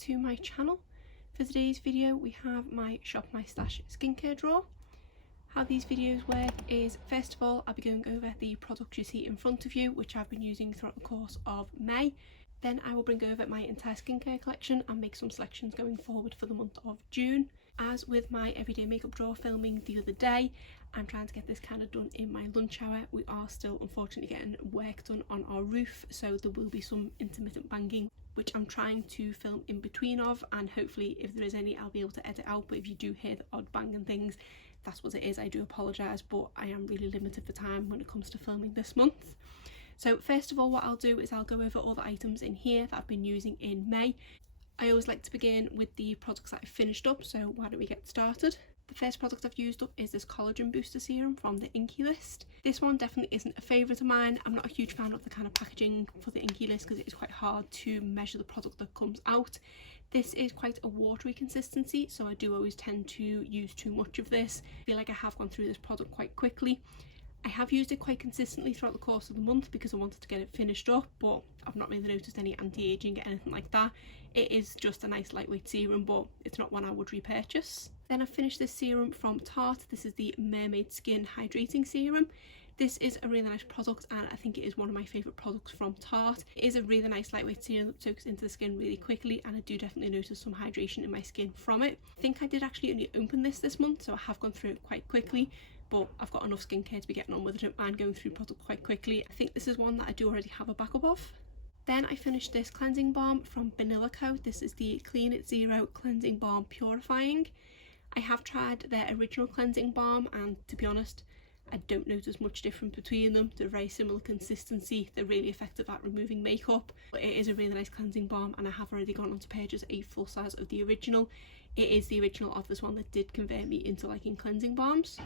to my channel. For today's video we have my Shop My Stash skincare drawer. How these videos work is, first of all, I'll be going over the products you see in front of you, which I've been using throughout the course of May. Then I will bring over my entire skincare collection and make some selections going forward for the month of June. As with my everyday makeup drawer filming the other day, I'm trying to get this kind of done in my lunch hour. We are still unfortunately getting work done on our roof, so there will be some intermittent banging, which I'm trying to film in between of, and hopefully if there is any I'll be able to edit out. But if you do hear the odd bang and things, that's what it is. I do apologise, but I am really limited for time when it comes to filming this month. So first of all, what I'll do is I'll go over all the items in here that I've been using in May. I always like to begin with the products that I've finished up, so why don't we get started? The first product I've used up is this collagen booster serum from the Inkey List. This one definitely isn't a favourite of mine. I'm not a huge fan of the kind of packaging for the Inkey List because it is quite hard to measure the product that comes out. This is quite a watery consistency, so I do always tend to use too much of this. I feel like I have gone through this product quite quickly. I have used it quite consistently throughout the course of the month because I wanted to get it finished up, but I've not really noticed any anti-aging or anything like that. It is just a nice lightweight serum, but it's not one I would repurchase. Then I finished this serum from Tarte. This is the Mermaid Skin Hydrating Serum. This is a really nice product and I think it is one of my favourite products from Tarte. It is a really nice lightweight serum that soaks into the skin really quickly, and I do definitely notice some hydration in my skin from it. I think I did actually only open this month, so I have gone through it quite quickly, but I've got enough skincare to be getting on with it. I don't mind going through product quite quickly. I think this is one that I do already have a backup of. Then I finished this cleansing balm from Vanilla Co. This is the Clean at Zero Cleansing Balm Purifying. I have tried their original cleansing balm and to be honest, I don't notice much difference between them. They're very similar consistency. They're really effective at removing makeup. But it is a really nice cleansing balm and I have already gone on to purchase a full size of the original. It is the original of this one that did convert me into liking cleansing balms.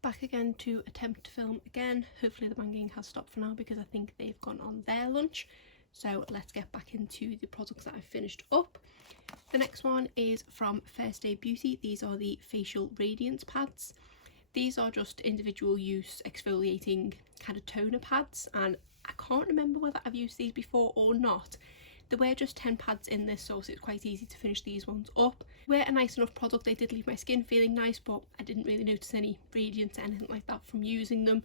Back again to attempt to film again. Hopefully the banging has stopped for now because I think they've gone on their lunch. So let's get back into the products that I've finished up. The next one is from First Aid Beauty. These are the Facial Radiance Pads. These are just individual use exfoliating kind of toner pads, and I can't remember whether I've used these before or not. There were just 10 pads in this, so it's quite easy to finish these ones up. They were a nice enough product. They did leave my skin feeling nice, but I didn't really notice any radiance or anything like that from using them.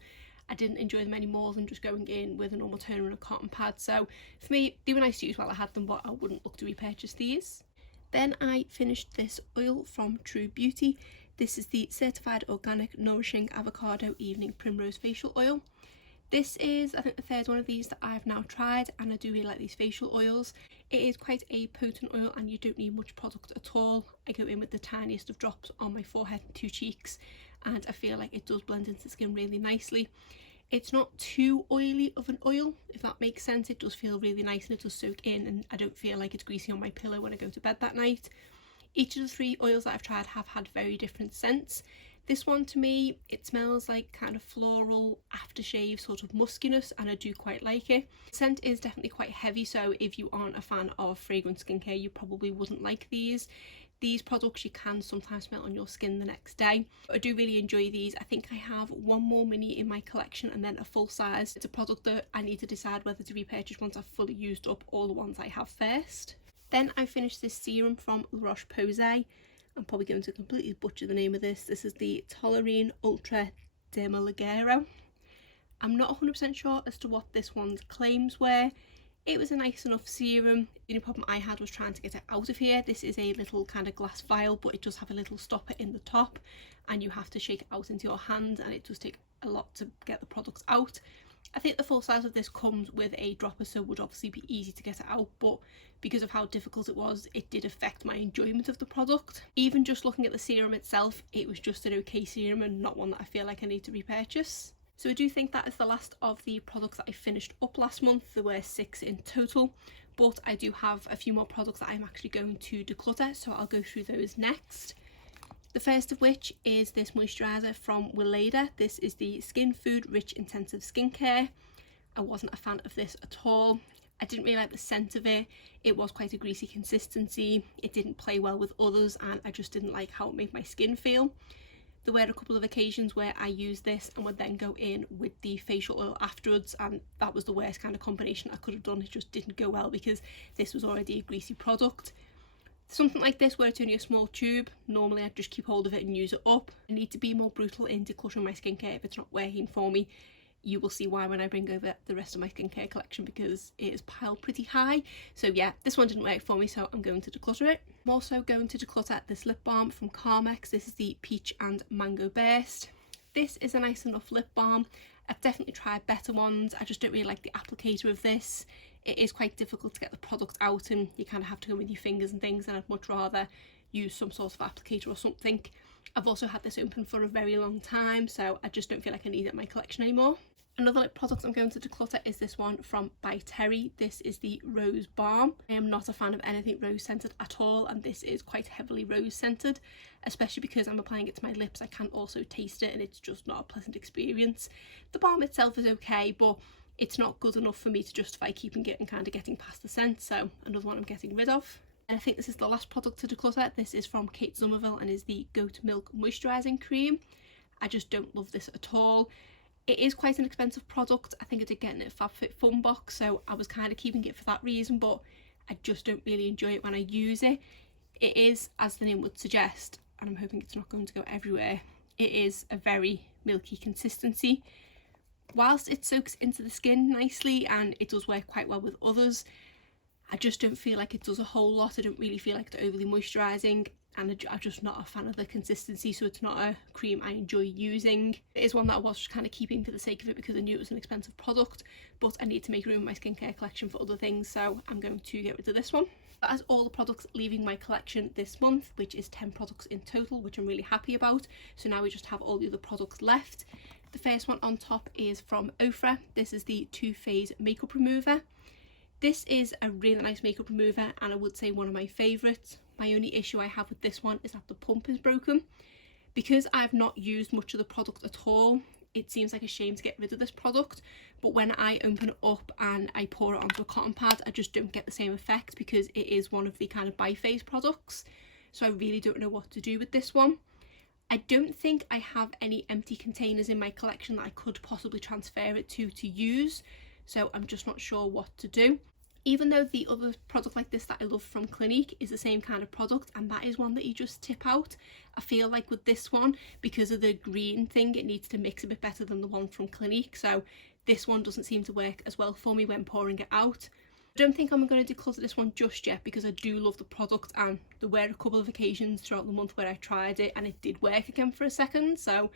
I didn't enjoy them any more than just going in with a normal toner and a cotton pad. So for me, they were nice to use while I had them, but I wouldn't look to repurchase these. Then I finished this oil from True Beauty. This is the Certified Organic Nourishing Avocado Evening Primrose Facial Oil. This is, I think, the third one of these that I've now tried, and I do really like these facial oils. It is quite a potent oil and you don't need much product at all. I go in with the tiniest of drops on my forehead and two cheeks, and I feel like it does blend into the skin really nicely. It's not too oily of an oil, if that makes sense. It does feel really nice and it does soak in, and I don't feel like it's greasy on my pillow when I go to bed that night. Each of the three oils that I've tried have had very different scents. This one, to me, it smells like kind of floral aftershave sort of muskiness, and I do quite like it. The scent is definitely quite heavy, so if you aren't a fan of fragrance skincare you probably wouldn't like these. These products you can sometimes smell on your skin the next day. I do really enjoy these. I think I have one more mini in my collection and then a full size. It's a product that I need to decide whether to repurchase once I've fully used up all the ones I have first. Then I finished this serum from La Roche-Posay. I'm probably going to completely butcher the name of this. This is the Tollerene Ultra Dermaligero. I'm not 100% sure as to what this one's claims were. It was a nice enough serum. The only problem I had was trying to get it out of here. This is a little kind of glass vial, but it does have a little stopper in the top and you have to shake it out into your hand, and it does take a lot to get the products out. I think the full size of this comes with a dropper, so it would obviously be easy to get it out, but because of how difficult it was, it did affect my enjoyment of the product. Even just looking at the serum itself, it was just an okay serum and not one that I feel like I need to repurchase. So I do think that is the last of the products that I finished up last month. There were 6 in total, but I do have a few more products that I'm actually going to declutter, so I'll go through those next. The first of which is this moisturiser from Weleda. This is the Skin Food Rich Intensive Skincare. I wasn't a fan of this at all. I didn't really like the scent of it. It was quite a greasy consistency. It didn't play well with others and I just didn't like how it made my skin feel. There were a couple of occasions where I used this and would then go in with the facial oil afterwards, and that was the worst kind of combination I could have done. It just didn't go well because this was already a greasy product. Something like this where it's only a small tube, normally I'd just keep hold of it and use it up. I need to be more brutal in decluttering my skincare if it's not working for me. You will see why when I bring over the rest of my skincare collection, because it is piled pretty high. So yeah, this one didn't work for me, so I'm going to declutter it. I'm also going to declutter this lip balm from Carmex. This is the Peach and Mango Burst. This is a nice enough lip balm. I've definitely tried better ones. I just don't really like the applicator of this. It is quite difficult to get the product out and you kind of have to go with your fingers and things, and I'd much rather use some sort of applicator or something. I've also had this open for a very long time, so I just don't feel like I need it in my collection anymore. Another lip product I'm going to declutter is this one from By Terry. This is the Rose Balm. I am not a fan of anything rose scented at all, and this is quite heavily rose scented, especially because I'm applying it to my lips. I can also taste it and it's just not a pleasant experience. The balm itself is okay, but it's not good enough for me to justify keeping it and kind of getting past the scent, so another one I'm getting rid of. And I think this is the last product to declutter. This is from Kate Somerville and is the Goat Milk Moisturising Cream. I just don't love this at all. It is quite an expensive product. I think I did get it at FabFitFun box, so I was kind of keeping it for that reason, but I just don't really enjoy it when I use it. It is, as the name would suggest, and I'm hoping it's not going to go everywhere, it is a very milky consistency. Whilst it soaks into the skin nicely and it does work quite well with others, I just don't feel like it does a whole lot. I don't really feel like it's overly moisturising, and I'm just not a fan of the consistency, so it's not a cream I enjoy using. It is one that I was just kind of keeping for the sake of it because I knew it was an expensive product, but I need to make room in my skincare collection for other things, so I'm going to get rid of this one. That is all the products leaving my collection this month, which is 10 products in total, which I'm really happy about. So now we just have all the other products left. The first one on top is from Ofra. This is the Too Faced Makeup Remover. This is a really nice makeup remover and I would say one of my favourites. My only issue I have with this one is that the pump is broken. Because I've not used much of the product at all, it seems like a shame to get rid of this product, but when I open it up and I pour it onto a cotton pad, I just don't get the same effect because it is one of the kind of bi-phase products. So I really don't know what to do with this one. I don't think I have any empty containers in my collection that I could possibly transfer it to use, so I'm just not sure what to do. Even though the other product like this that I love from Clinique is the same kind of product, and that is one that you just tip out, I feel like with this one, because of the green thing, it needs to mix a bit better than the one from Clinique, so this one doesn't seem to work as well for me when pouring it out. I don't think I'm going to declutter this one just yet because I do love the product, and there were a couple of occasions throughout the month where I tried it and it did work again for a second, so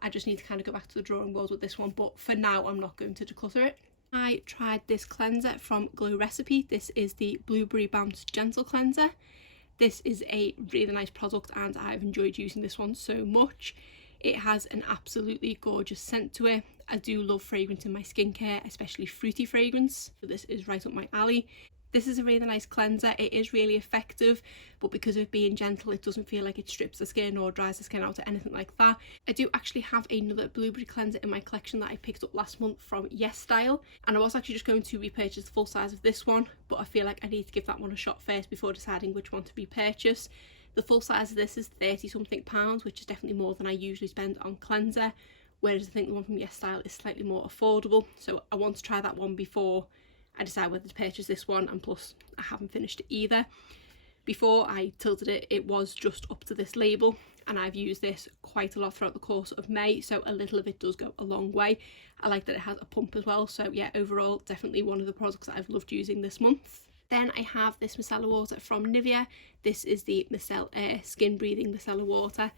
I just need to kind of go back to the drawing board with this one, but for now I'm not going to declutter it. I tried this cleanser from Glow Recipe. This is the Blueberry Bounce Gentle Cleanser. This is a really nice product and I've enjoyed using this one so much. It has an absolutely gorgeous scent to it. I do love fragrance in my skincare, especially fruity fragrance, so this is right up my alley. This is a really nice cleanser. It is really effective, but because of it being gentle, it doesn't feel like it strips the skin or dries the skin out or anything like that. I do actually have another blueberry cleanser in my collection that I picked up last month from Yes Style, and I was actually just going to repurchase the full size of this one, but I feel like I need to give that one a shot first before deciding which one to repurchase. The full size of this is £30 something, which is definitely more than I usually spend on cleanser, whereas I think the one from Yes Style is slightly more affordable, so I want to try that one before I decide whether to purchase this one, and plus I haven't finished it either. Before I tilted it, it was just up to this label, and I've used this quite a lot throughout the course of May, so a little of it does go a long way. I like that it has a pump as well, so yeah, overall definitely one of the products that I've loved using this month. Then I have this micellar water from Nivea. This is the Micelle Air Skin Breathing Micellar Water.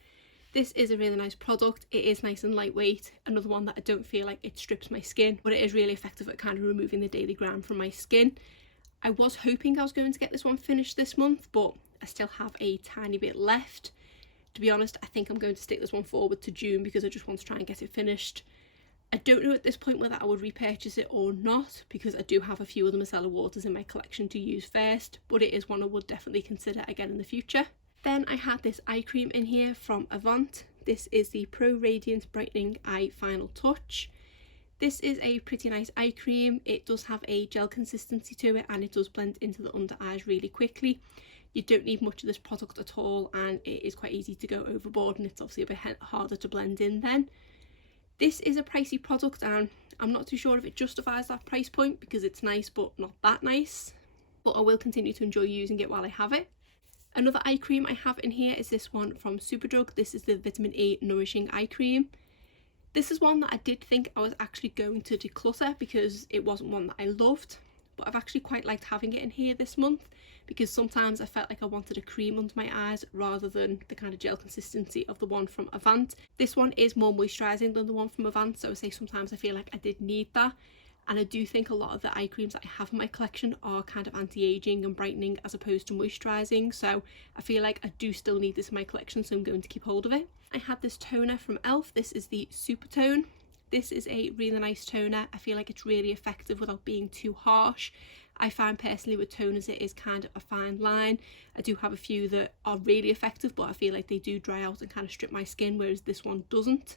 This is a really nice product. It is nice and lightweight. Another one that I don't feel like it strips my skin, but it is really effective at kind of removing the daily grime from my skin. I was hoping I was going to get this one finished this month, but I still have a tiny bit left. To be honest, I think I'm going to stick this one forward to June because I just want to try and get it finished. I don't know at this point whether I would repurchase it or not, because I do have a few other micellar waters in my collection to use first, but it is one I would definitely consider again in the future. Then I had this eye cream in here from Avant. This is the Pro Radiance Brightening Eye Final Touch. This is a pretty nice eye cream. It does have a gel consistency to it and it does blend into the under eyes really quickly. You don't need much of this product at all, and it is quite easy to go overboard, and it's obviously a bit harder to blend in then. This is a pricey product and I'm not too sure if it justifies that price point because it's nice but not that nice, but I will continue to enjoy using it while I have it. Another eye cream I have in here is this one from Superdrug. This is the Vitamin E Nourishing Eye Cream. This is one that I did think I was actually going to declutter because it wasn't one that I loved, but I've actually quite liked having it in here this month because sometimes I felt like I wanted a cream under my eyes rather than the kind of gel consistency of the one from Avant. This one is more moisturising than the one from Avant, so I say sometimes I feel like I did need that. And I do think a lot of the eye creams that I have in my collection are kind of anti-aging and brightening as opposed to moisturising, so I feel like I do still need this in my collection, so I'm going to keep hold of it. I had this toner from ELF. This is the Super Tone. This is a really nice toner. I feel like it's really effective without being too harsh. I find personally with toners it is kind of a fine line. I do have a few that are really effective, but I feel like they do dry out and kind of strip my skin, whereas this one doesn't.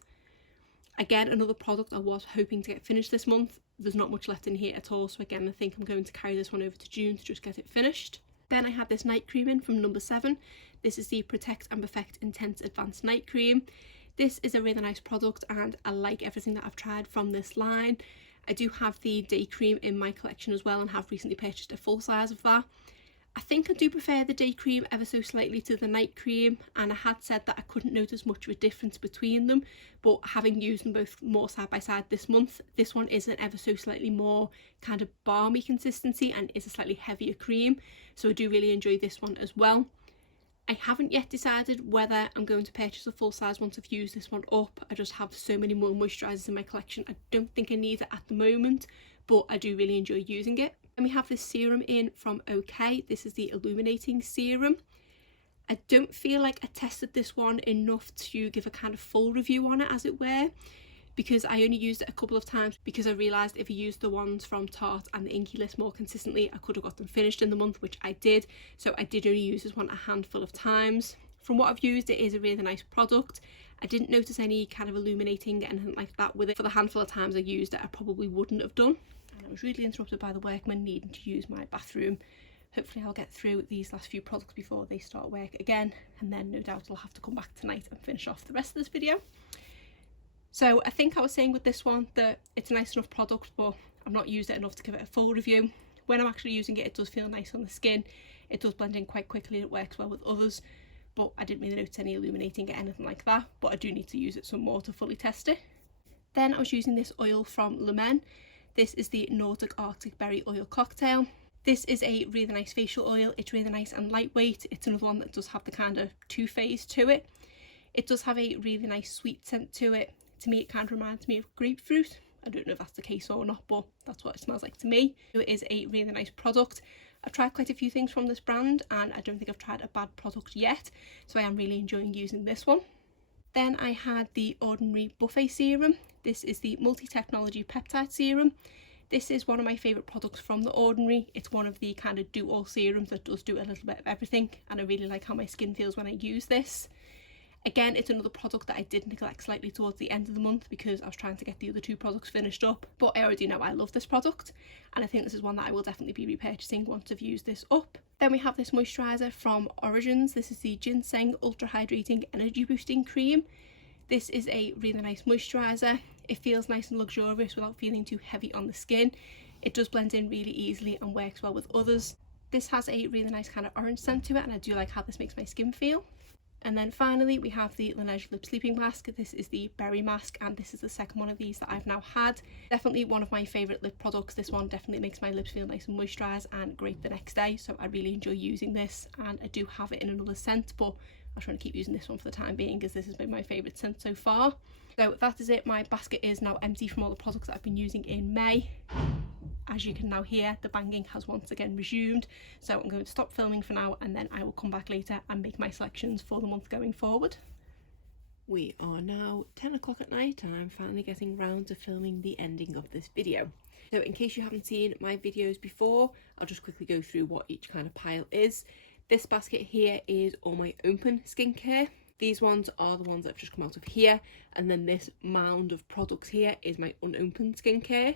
Again, another product I was hoping to get finished this month. There's not much left in here at all, so again I think I'm going to carry this one over to June to just get it finished. Then I had this night cream in from number 7. This is the Protect and Perfect Intense Advanced Night Cream. This is a really nice product and I like everything that I've tried from this line. I do have the day cream in my collection as well and have recently purchased a full size of that. I think I do prefer the day cream ever so slightly to the night cream, and I had said that I couldn't notice much of a difference between them, but having used them both more side by side this month, this one is an ever so slightly more kind of balmy consistency and is a slightly heavier cream, so I do really enjoy this one as well. I haven't yet decided whether I'm going to purchase a full size once I've used this one up. I just have so many more moisturisers in my collection. I don't think I need it at the moment, but I do really enjoy using it. And we have this serum in from OK. This is the Illuminating Serum. I don't feel like I tested this one enough to give a kind of full review on it, as it were, because I only used it a couple of times because I realised if I used the ones from Tarte and the Inky List more consistently, I could have got them finished in the month, which I did. So I did only use this one a handful of times. From what I've used, it is a really nice product. I didn't notice any kind of illuminating anything like that with it. For the handful of times I used it, I probably wouldn't have done. And I was rudely interrupted by the workmen needing to use my bathroom. Hopefully I'll get through these last few products before they start work again, and then no doubt I'll have to come back tonight and finish off the rest of this video. So I think I was saying with this one that it's a nice enough product, but I've not used it enough to give it a full review. When I'm actually using it, it does feel nice on the skin. It does blend in quite quickly and it works well with others, but I didn't really notice any illuminating or anything like that, but I do need to use it some more to fully test it. Then I was using this oil from Le Mans. This is the Nordic Arctic Berry Oil Cocktail. This is a really nice facial oil. It's really nice and lightweight. It's another one that does have the kind of two-phase to it. It does have a really nice sweet scent to it. To me, it kind of reminds me of grapefruit. I don't know if that's the case or not, but that's what it smells like to me. It is a really nice product. I've tried quite a few things from this brand and I don't think I've tried a bad product yet, so I am really enjoying using this one. Then I had the Ordinary Buffet Serum. This is the Multi-Technology Peptide Serum. This is one of my favourite products from The Ordinary. It's one of the kind of do-all serums that does do a little bit of everything, and I really like how my skin feels when I use this. Again, it's another product that I did neglect slightly towards the end of the month because I was trying to get the other two products finished up, but I already know I love this product and I think this is one that I will definitely be repurchasing once I've used this up. Then we have this moisturiser from Origins. This is the Ginseng Ultra Hydrating Energy Boosting Cream. This is a really nice moisturiser. It feels nice and luxurious without feeling too heavy on the skin. It does blend in really easily and works well with others. This has a really nice kind of orange scent to it and I do like how this makes my skin feel. And then finally we have the Laneige Lip Sleeping Mask. This is the Berry Mask and this is the second one of these that I've now had. Definitely one of my favourite lip products. This one definitely makes my lips feel nice and moisturised and great the next day, so I really enjoy using this, and I do have it in another scent, but I'm trying to keep using this one for the time being because this has been my favourite scent so far. So that is it. My basket is now empty from all the products that I've been using in May. As you can now hear, the banging has once again resumed, so I'm going to stop filming for now and then I will come back later and make my selections for the month going forward. We are now 10 o'clock at night and I'm finally getting round to filming the ending of this video. So in case you haven't seen my videos before, I'll just quickly go through what each kind of pile is. This basket here is all my open skincare. These ones are the ones that have just come out of here, and then this mound of products here is my unopened skincare,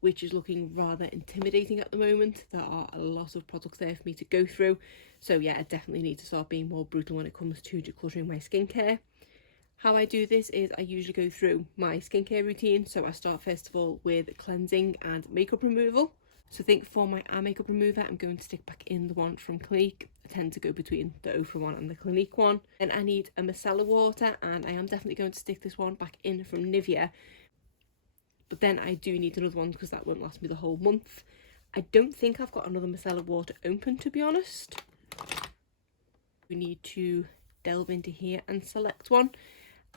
which is looking rather intimidating at the moment. There are a lot of products there for me to go through, so yeah, I definitely need to start being more brutal when it comes to decluttering my skincare. How I do this is I usually go through my skincare routine, so I start first of all with cleansing and makeup removal. So I think for my eye makeup remover, I'm going to stick back in the one from Clinique. I tend to go between the Ofra one and the Clinique one. Then I need a micellar water, and I am definitely going to stick this one back in from Nivea. But then I do need another one because that won't last me the whole month. I don't think I've got another micellar water open, to be honest. We need to delve into here and select one.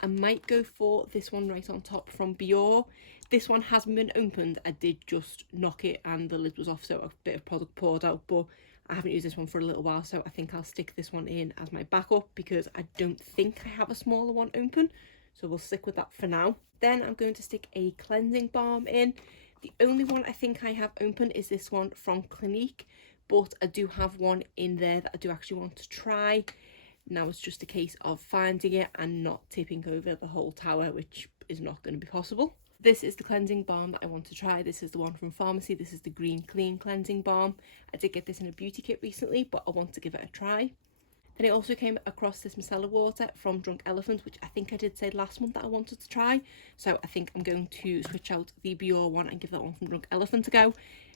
I might go for this one right on top from Biore. This one hasn't been opened. I did just knock it and the lid was off, so a bit of product poured out, but I haven't used this one for a little while, so I think I'll stick this one in as my backup because I don't think I have a smaller one open, so we'll stick with that for now. Then I'm going to stick a cleansing balm in. The only one I think I have open is this one from Clinique, but I do have one in there that I do actually want to try. Now it's just a case of finding it and not tipping over the whole tower, which is not going to be possible. This is the cleansing balm that I want to try. This is the one from Pharmacy. This is the Green Clean Cleansing Balm. I did get this in a beauty kit recently, but I want to give it a try. Then I also came across this micellar water from Drunk Elephant, which I think I did say last month that I wanted to try. So I think I'm going to switch out the Biore one and give that one from Drunk Elephant a go.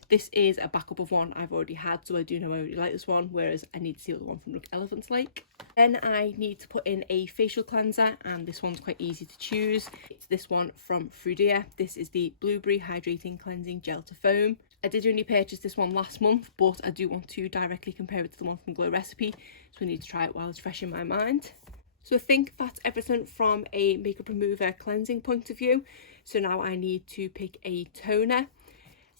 This is a backup of one I've already had, so I do know I already like this one, whereas I need to see what the one from Drunk Elephant's like. Then I need to put in a facial cleanser, and this one's quite easy to choose. It's this one from Frudia. This is the Blueberry Hydrating Cleansing Gel to Foam. I did only purchase this one last month, but I do want to directly compare it to the one from Glow Recipe, so we need to try it while it's fresh in my mind. So I think that's everything from a makeup remover cleansing point of view. So now I need to pick a toner.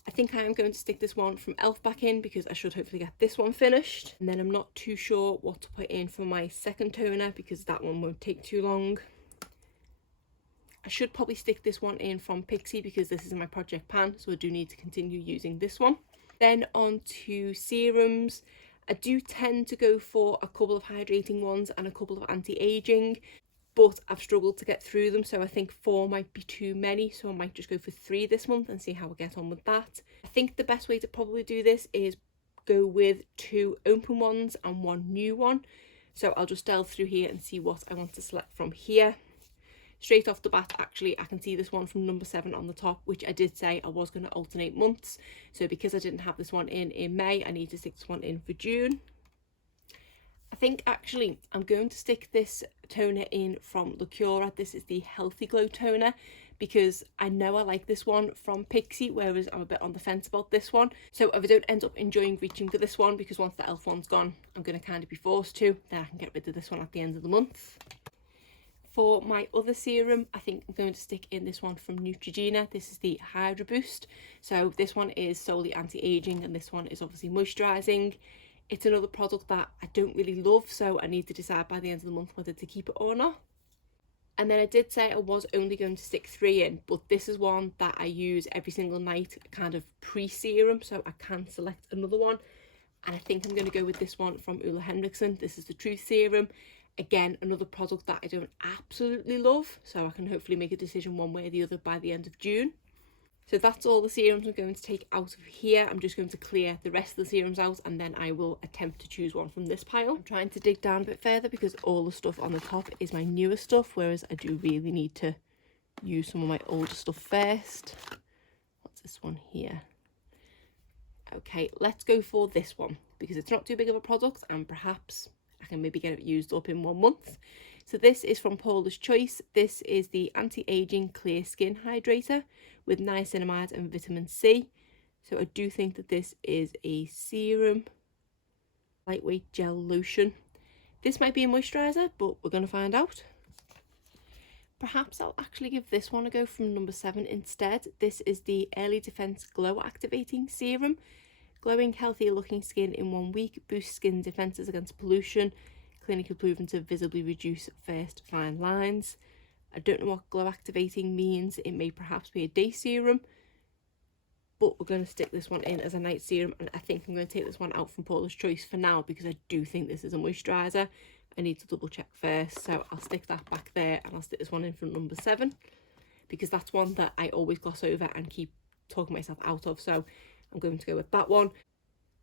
I think I am going to stick this one from e.l.f. back in because I should hopefully get this one finished. And then I'm not too sure what to put in for my second toner because that one won't take too long. I should probably stick this one in from Pixi because this is my project pan, so I do need to continue using this one. Then on to serums. I do tend to go for a couple of hydrating ones and a couple of anti-aging, but I've struggled to get through them, so I think 4 might be too many, so I might just go for 3 this month and see how I get on with that. I think the best way to probably do this is go with 2 open ones and 1 new one. So I'll just delve through here and see what I want to select from here. Straight off the bat, actually, I can see this one from number 7 on the top, which I did say I was going to alternate months. So because I didn't have this one in May, I need to stick this one in for June. I think actually I'm going to stick this toner in from Lacura. This is the Healthy Glow toner because I know I like this one from Pixi, whereas I'm a bit on the fence about this one. So if I don't end up enjoying reaching for this one, because once the e.l.f. one's gone, I'm going to kind of be forced to, then I can get rid of this one at the end of the month. For my other serum, I think I'm going to stick in this one from Neutrogena. This is the Hydra Boost. So this one is solely anti-aging and this one is obviously moisturising. It's another product that I don't really love, so I need to decide by the end of the month whether to keep it or not. And then I did say I was only going to stick 3 in, but this is one that I use every single night, kind of pre-serum, so I can select another one. And I think I'm going to go with this one from Ole Henriksen. This is the Truth Serum. Again, another product that I don't absolutely love, so I can hopefully make a decision one way or the other by the end of June. So that's all the serums I'm going to take out of here. I'm just going to clear the rest of the serums out and then I will attempt to choose one from this pile. I'm trying to dig down a bit further because all the stuff on the top is my newer stuff, whereas I do really need to use some of my older stuff first. What's this one here? Okay, let's go for this one because it's not too big of a product and perhaps I can maybe get it used up in 1 month. So this is from Paula's Choice. This is the Anti-Aging Clear Skin Hydrator with niacinamide and vitamin C. So I do think that this is a serum, lightweight gel lotion. This might be a moisturiser, but we're going to find out. Perhaps I'll actually give this one a go from number 7 instead. This is the Early Defense Glow Activating Serum. Glowing, healthier looking skin in 1 week, boosts skin defences against pollution, clinically proven to visibly reduce first fine lines. I don't know what glow activating means. It may perhaps be a day serum, but we're going to stick this one in as a night serum, and I think I'm going to take this one out from Paula's Choice for now because I do think this is a moisturiser. I need to double check first, so I'll stick that back there and I'll stick this one in from number 7 because that's one that I always gloss over and keep talking myself out of, so I'm going to go with that one.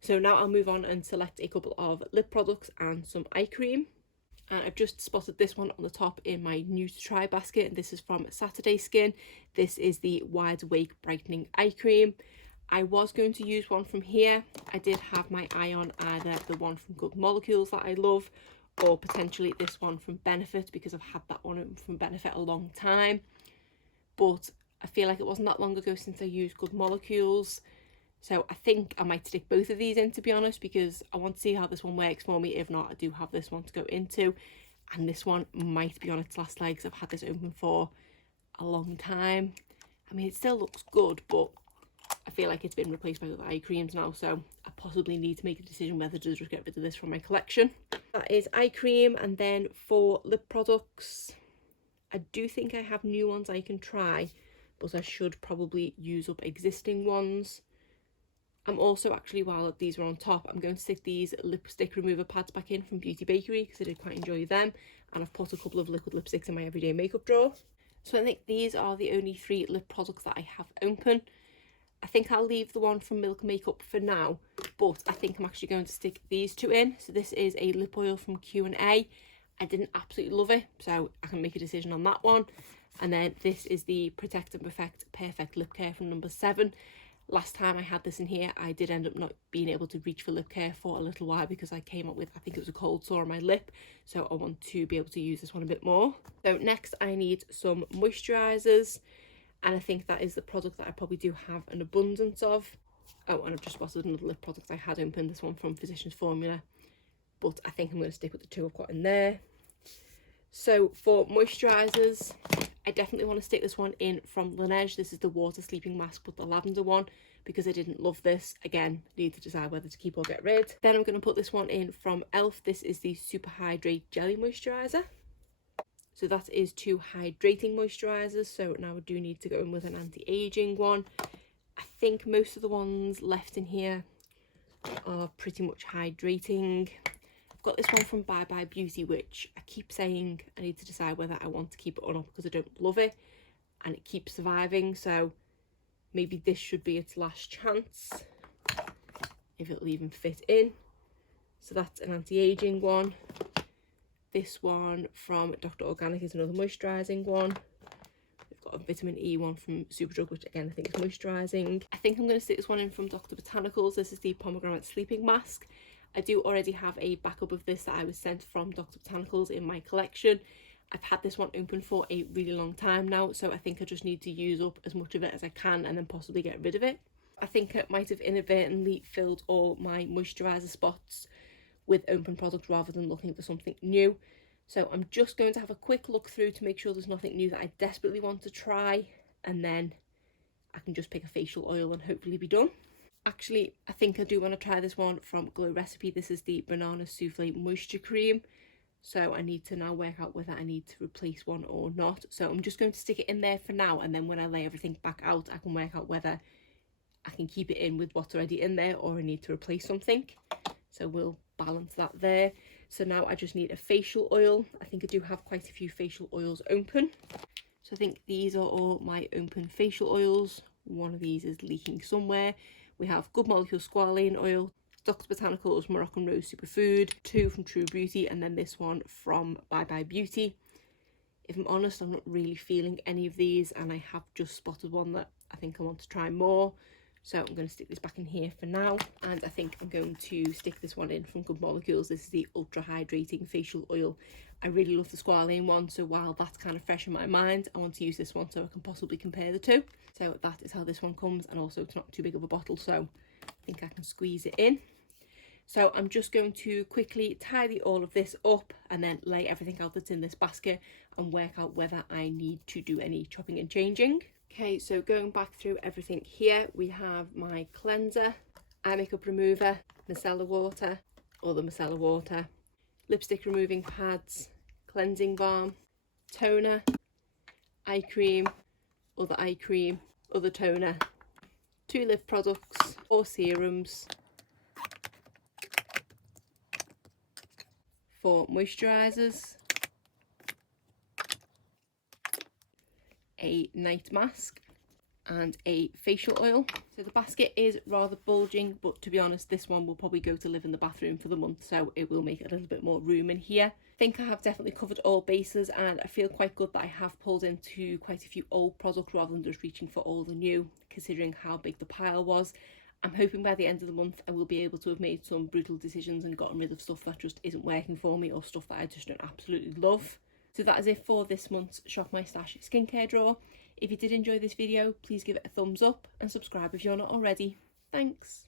So now I'll move on and select a couple of lip products and some eye cream. And I've just spotted this one on the top in my new to try basket, and this is from Saturday Skin. This is the Wide Awake Brightening Eye Cream. I was going to use one from here. I did have my eye on either the one from Good Molecules that I love, or potentially this one from Benefit, because I've had that one from Benefit a long time. But I feel like it wasn't that long ago since I used Good Molecules. So I think I might stick both of these in, to be honest, because I want to see how this one works for me. If not, I do have this one to go into. And this one might be on its last legs. I've had this open for a long time. I mean, it still looks good, but I feel like it's been replaced by other eye creams now. So I possibly need to make a decision whether to just get rid of this from my collection. That is eye cream. And then for lip products, I do think I have new ones I can try, but I should probably use up existing ones. I'm also actually, while these are on top, I'm going to stick these lipstick remover pads back in from Beauty Bakery because I did quite enjoy them, and I've put a couple of liquid lipsticks in my everyday makeup drawer. So I think these are the only 3 lip products that I have open. I think I'll leave the one from Milk Makeup for now, but I think I'm actually going to stick these 2 in. So this is a lip oil from Q&A. I didn't absolutely love it, so I can make a decision on that one. And then this is the Protect and Perfect Lip Care from number 7. Last time I had this in here, I did end up not being able to reach for lip care for a little while because I came up with, I think it was a cold sore on my lip. So I want to be able to use this one a bit more. So next I need some moisturisers. And I think that is the product that I probably do have an abundance of. Oh, and I've just spotted another lip product I had open, this one from Physicians Formula. But I think I'm going to stick with the 2 I've got in there. So for moisturisers, I definitely want to stick this one in from Laneige. This is the Water Sleeping Mask, but the lavender one, because I didn't love this. Again, need to decide whether to keep or get rid. Then I'm going to put this one in from Elf. This is the Super Hydrate Jelly Moisturiser. So that is 2 hydrating moisturisers. So now I do need to go in with an anti-aging one. I think most of the ones left in here are pretty much hydrating. I've got this one from Bye Bye Beauty, which I keep saying I need to decide whether I want to keep it or not because I don't love it and it keeps surviving. So maybe this should be its last chance, if it'll even fit in. So that's an anti-aging one. This one from Dr. Organic is another moisturising one. We've got a vitamin E one from Superdrug, which again I think is moisturising. I think I'm going to stick this one in from Dr. Botanicals. This is the Pomegranate Sleeping Mask. I do already have a backup of this that I was sent from Dr. Botanicals in my collection. I've had this one open for a really long time now, so I think I just need to use up as much of it as I can and then possibly get rid of it. I think I might have inadvertently filled all my moisturiser spots with open product rather than looking for something new. So I'm just going to have a quick look through to make sure there's nothing new that I desperately want to try, and then I can just pick a facial oil and hopefully be done. Actually, I think I do want to try this one from Glow Recipe. This is the Banana Souffle Moisture Cream. So I need to now work out whether I need to replace one or not. So I'm just going to stick it in there for now, and then when I lay everything back out, I can work out whether I can keep it in with what's already in there or I need to replace something. So we'll balance that there. So now I just need a facial oil. I think I do have quite a few facial oils open. So I think these are all my open facial oils. One of these is leaking somewhere. We have Good Molecule Squalane Oil, Dr. Botanicals Moroccan Rose Superfood, 2 from True Beauty, and then this one from Bye Bye Beauty. If I'm honest, I'm not really feeling any of these, and I have just spotted one that I think I want to try more. So I'm going to stick this back in here for now, and I think I'm going to stick this one in from Good Molecules. This is the Ultra Hydrating Facial Oil. I really love the Squalane one, so while that's kind of fresh in my mind, I want to use this one so I can possibly compare the 2. So that is how this one comes, and also it's not too big of a bottle, so I think I can squeeze it in. So I'm just going to quickly tidy all of this up and then lay everything out that's in this basket and work out whether I need to do any chopping and changing. Okay, so going back through everything here, we have my cleanser, eye makeup remover, micellar water, or the micellar water, lipstick removing pads, cleansing balm, toner, eye cream, other toner, 2 lip products, 4 serums, 4 moisturisers, a night mask, and a facial oil. So the basket is rather bulging, but to be honest, this one will probably go to live in the bathroom for the month, so it will make a little bit more room in here. think I have definitely covered all bases, and I feel quite good that I have pulled into quite a few old products rather than just reaching for all the new, considering how big the pile was. I'm hoping by the end of the month I will be able to have made some brutal decisions and gotten rid of stuff that just isn't working for me, or stuff that I just don't absolutely love. So that is it for this month's Shop My Stash skincare drawer. If you did enjoy this video, please give it a thumbs up and subscribe if you're not already. Thanks!